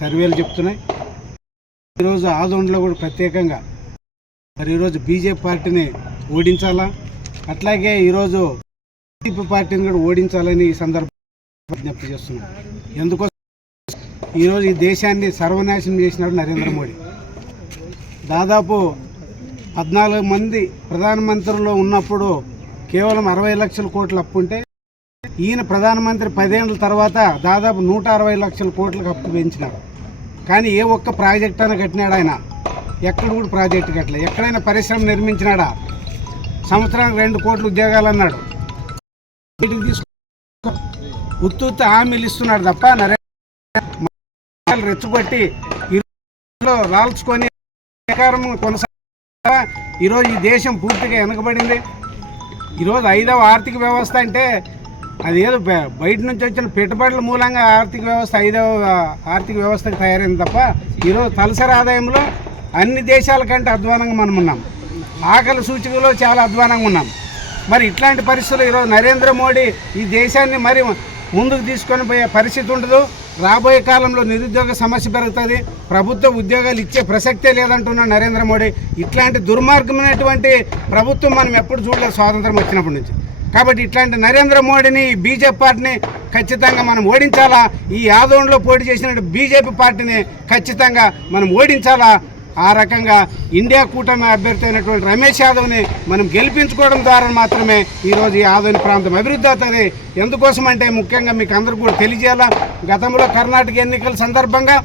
సర్వేలు చెప్తున్నాయి. ఈరోజు ఆదోండ్లో కూడా ప్రత్యేకంగా మరి ఈరోజు బీజేపీ పార్టీని ఓడించాలా? అట్లాగే ఈరోజు టీడీపీ పార్టీని కూడా ఓడించాలని ఈ సందర్భంగా విజ్ఞప్తి చేస్తున్నాం. ఎందుకోసం? ఈరోజు ఈ దేశాన్ని సర్వనాశనం చేసినాడు నరేంద్ర మోడీ. దాదాపు పద్నాలుగు మంది ప్రధానమంత్రిలో ఉన్నప్పుడు కేవలం అరవై లక్షల కోట్లు అప్పు ఉంటే ఈయన ప్రధానమంత్రి పదేళ్ళ తర్వాత దాదాపు నూట అరవై లక్షల కోట్లకు అప్పు పెంచినాడు కానీ ఏ ఒక్క ప్రాజెక్ట్ అయినా కట్టినాడు ఆయన. ఎక్కడ కూడా ప్రాజెక్ట్ కట్టలే. ఎక్కడైనా పరిశ్రమ నిర్మించినాడా? సంవత్సరానికి రెండు కోట్ల ఉద్యోగాలు అన్నాడు వీటికి తీసుకు ఉత్తు హామీలు ఇస్తున్నాడు తప్ప నరేంద్ర రెచ్చగొట్టి రాల్చుకొని అధికారం కొనసాగా ఈరోజు ఈ దేశం పూర్తిగా వెనుకబడింది. ఈరోజు ఐదవ ఆర్థిక వ్యవస్థ అంటే అది ఏదో బయట నుంచి వచ్చిన పెట్టుబడుల మూలంగా ఆర్థిక వ్యవస్థ ఐదవ ఆర్థిక వ్యవస్థకు తయారైంది తప్ప ఈరోజు తలసరి ఆదాయంలో అన్ని దేశాల కంటే అధ్వానంగా మనం ఉన్నాం. ఆకలి సూచికలో చాలా అధ్వానంగా ఉన్నాం. మరి ఇట్లాంటి పరిస్థితులు ఈరోజు నరేంద్ర మోడీ ఈ దేశాన్ని మరి ముందుకు తీసుకొని పోయే పరిస్థితి ఉండదు. రాబోయే కాలంలో నిరుద్యోగ సమస్య పెరుగుతుంది. ప్రభుత్వ ఉద్యోగాలు ఇచ్చే ప్రసక్తే లేదంటున్నాడు నరేంద్ర మోడీ. ఇట్లాంటి దుర్మార్గమైనటువంటి ప్రభుత్వం మనం ఎప్పుడు చూడలేదు స్వాతంత్రం వచ్చినప్పటి నుంచి. కాబట్టి ఇట్లాంటి నరేంద్ర మోడీని బీజేపీ పార్టీని ఖచ్చితంగా మనం ఓడించాలా? ఈ ఆదోళనలో పోటీ చేసిన బీజేపీ పార్టీని ఖచ్చితంగా మనం ఓడించాలా? ఆ రకంగా ఇండియా కూటమి అభ్యర్థి అయినటువంటి రమేష్ యాదవ్ని మనం గెలిపించుకోవడం ద్వారా మాత్రమే ఈరోజు ఈ ఆదోని ప్రాంతం అభివృద్ధి అవుతుంది. ఎందుకోసమంటే ముఖ్యంగా మీకు అందరూ కూడా తెలియజేయాలా? గతంలో కర్ణాటక ఎన్నికల సందర్భంగా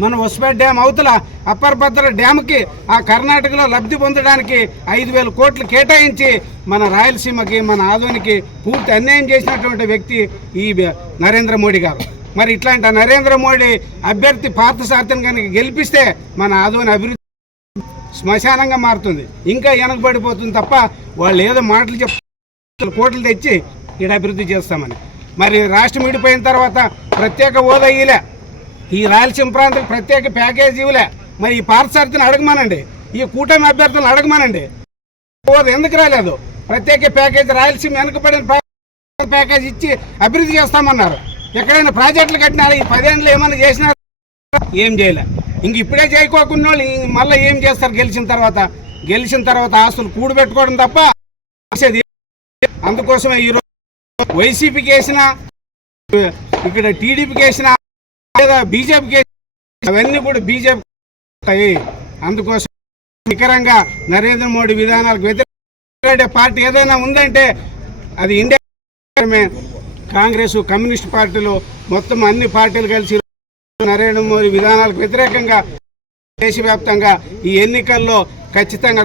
మన హొస్పేట్ డ్యామ్ అవతల అప్పర్ భద్ర డ్యామ్కి ఆ కర్ణాటకలో లబ్ధి పొందడానికి ఐదు వేల కోట్లు కేటాయించి మన రాయలసీమకి మన ఆదోనికి పూర్తి అన్యాయం చేసినటువంటి వ్యక్తి ఈ నరేంద్ర మోడీ గారు. మరి ఇట్లాంటి నరేంద్ర మోడీ అభ్యర్థి పార్థసార్థిని కనుక గెలిపిస్తే మన ఆదోని అభివృద్ధి శ్మశానంగా మారుతుంది. ఇంకా వెనకబడిపోతుంది తప్ప వాళ్ళు ఏదో మాటలు చెప్ కోట్లు తెచ్చి ఇక్కడ అభివృద్ధి చేస్తామని. మరి రాష్ట్రం విడిపోయిన తర్వాత ప్రత్యేక హోదా ఇలే ఈ రాయలసీమ ప్రాంతం ప్రత్యేక ప్యాకేజీ ఇవ్వలే. మరి ఈ పార్థసారథిని అడగమానండి. ఈ కూటమి అభ్యర్థులను అడగమానండి. ఎందుకు రాలేదు? ప్రత్యేక ప్యాకేజీ రాయలసీమ వెనుకబడిన ప్యాకేజ్ ఇచ్చి అభివృద్ధి చేస్తామన్నారు. ఎక్కడైనా ప్రాజెక్టులు కట్టినారు? ఈ పదేళ్ళు ఏమైనా చేసినారు? ఏం చేయలే. ఇంక ఇప్పుడే చేయకోకుండా వాళ్ళు మళ్ళీ ఏం చేస్తారు? గెలిచిన తర్వాత. గెలిచిన తర్వాత ఆస్తులు కూడబెట్టుకోవడం తప్ప అందుకోసమే ఈరోజు వైసీపీకి వేసిన ఇక్కడ టీడీపీకి వేసిన బీజేపీకి అవన్నీ కూడా బీజేపీ అవుతాయి. అందుకోసం నికరంగా నరేంద్ర మోడీ విధానాలకు వ్యతిరేక పార్టీ ఏదైనా ఉందంటే అది ఇండియా కాంగ్రెస్ కమ్యూనిస్ట్ పార్టీలు మొత్తం అన్ని పార్టీలు కలిసి నరేంద్ర మోడీ విధానాలకు వ్యతిరేకంగా దేశవ్యాప్తంగా ఈ ఎన్నికల్లో ఖచ్చితంగా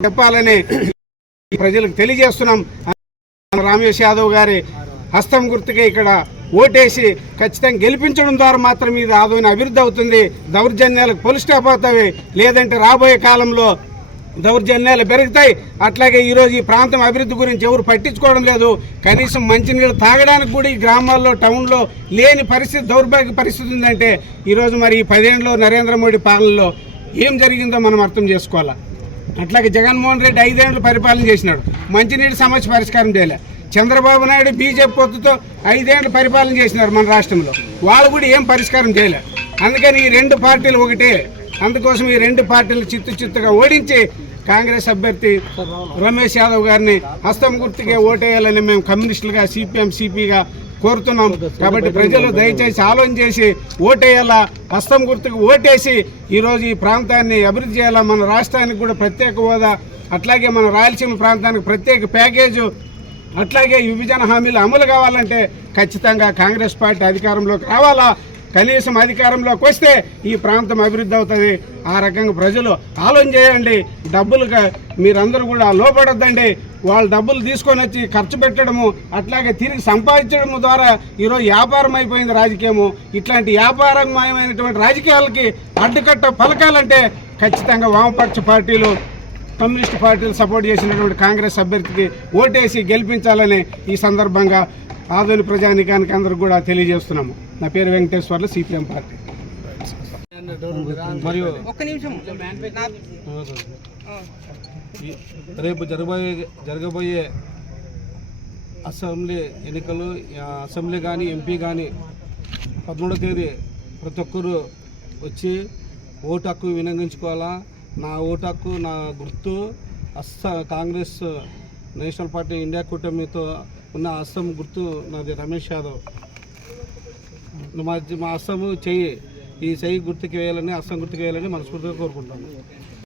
చెప్పాలని ప్రజలకు తెలియజేస్తున్నాం రామేష్ యాదవ్ గారి హస్తం గుర్తుగా ఇక్కడ ఓటేసి ఖచ్చితంగా గెలిపించడం ద్వారా మాత్రం ఇది ఆదోని అభివృద్ధి అవుతుంది. దౌర్జన్యాలకు పొలి స్టాప్ అవుతాయి. లేదంటే రాబోయే కాలంలో దౌర్జన్యాలు పెరుగుతాయి. అట్లాగే ఈరోజు ఈ ప్రాంతం అభివృద్ధి గురించి ఎవరు పట్టించుకోవడం లేదు. కనీసం మంచినీళ్ళు తాగడానికి కూడా ఈ గ్రామాల్లో టౌన్లో లేని పరిస్థితి దౌర్భాగ్య పరిస్థితి ఉందంటే ఈరోజు మరి ఈ పదేళ్ళలో నరేంద్ర మోడీ పాలనలో ఏం జరిగిందో మనం అర్థం చేసుకోవాలి? అట్లాగే జగన్మోహన్ రెడ్డి ఐదేళ్ళు పరిపాలన చేసినాడు. మంచినీటి సమస్య పరిష్కారం చేయలే. చంద్రబాబు నాయుడు బీజేపీ పొత్తుతో ఐదేళ్ళు పరిపాలన చేసినారు మన రాష్ట్రంలో. వాళ్ళు కూడా ఏం పరిష్కారం చేయలే. అందుకని ఈ రెండు పార్టీలు ఒకటే. అందుకోసం ఈ రెండు పార్టీలు చిత్తు చిత్తుగా ఓడించి కాంగ్రెస్ అభ్యర్థి రమేష్ యాదవ్ గారిని హస్తం గుర్తుకే ఓటేయాలని మేము కమ్యూనిస్టులుగా సిపిఎం సిపిగా కోరుతున్నాం. కాబట్టి ప్రజలు దయచేసి ఆలోచన చేసి ఓటేయాలా హస్తం గుర్తుకు ఓటేసి ఈరోజు ఈ ప్రాంతాన్ని అభివృద్ధి చేయాలా? మన రాష్ట్రానికి కూడా ప్రత్యేక హోదా అట్లాగే మన రాయలసీమ ప్రాంతానికి ప్రత్యేక ప్యాకేజు అట్లాగే విభజన హామీలు అమలు కావాలంటే ఖచ్చితంగా కాంగ్రెస్ పార్టీ అధికారంలోకి రావాలా? కనీసం అధికారంలోకి వస్తే ఈ ప్రాంతం అభివృద్ధి అవుతుంది. ఆ రకంగా ప్రజలు ఆలోచన చేయండి. డబ్బులుగా మీరందరూ కూడా లోపడొద్దండి. వాళ్ళు డబ్బులు తీసుకొని వచ్చి ఖర్చు పెట్టడము అట్లాగే తిరిగి సంపాదించడము ద్వారా ఈరోజు వ్యాపారం అయిపోయింది రాజకీయము. ఇట్లాంటి వ్యాపారమయమైనటువంటి రాజకీయాలకి అడ్డుకట్ట పలకాలంటే ఖచ్చితంగా వామపక్ష పార్టీలు కమ్యూనిస్ట్ పార్టీలు సపోర్ట్ చేసినటువంటి కాంగ్రెస్ అభ్యర్థికి ఓటేసి గెలిపించాలని ఈ సందర్భంగా ఆధునిక ప్రజానికానికి అందరికి కూడా తెలియజేస్తున్నాము. నా పేరు వెంకటేశ్వర్లు సిపిఎం పార్టీ. మరియు రేపు జరగబోయే జరగబోయే అసెంబ్లీ ఎన్నికలు అసెంబ్లీ కానీ ఎంపీ కానీ పదమూడో తేదీ ప్రతి ఒక్కరు వచ్చి ఓటు హక్కు వినియోగించుకోవాలా? నా ఓటకు నా గుర్తు అస్స కాంగ్రెస్ నేషనల్ పార్టీ ఇండియా కూటమితో ఉన్న అస్సం గుర్తు నాది రమేష్ యాదవ్. మా మా అస్సము చెయ్యి. ఈ చెయ్యి గుర్తుకి వేయాలని అస్సం గుర్తుకి వేయాలని మనస్ఫూర్తిగా కోరుకుంటాను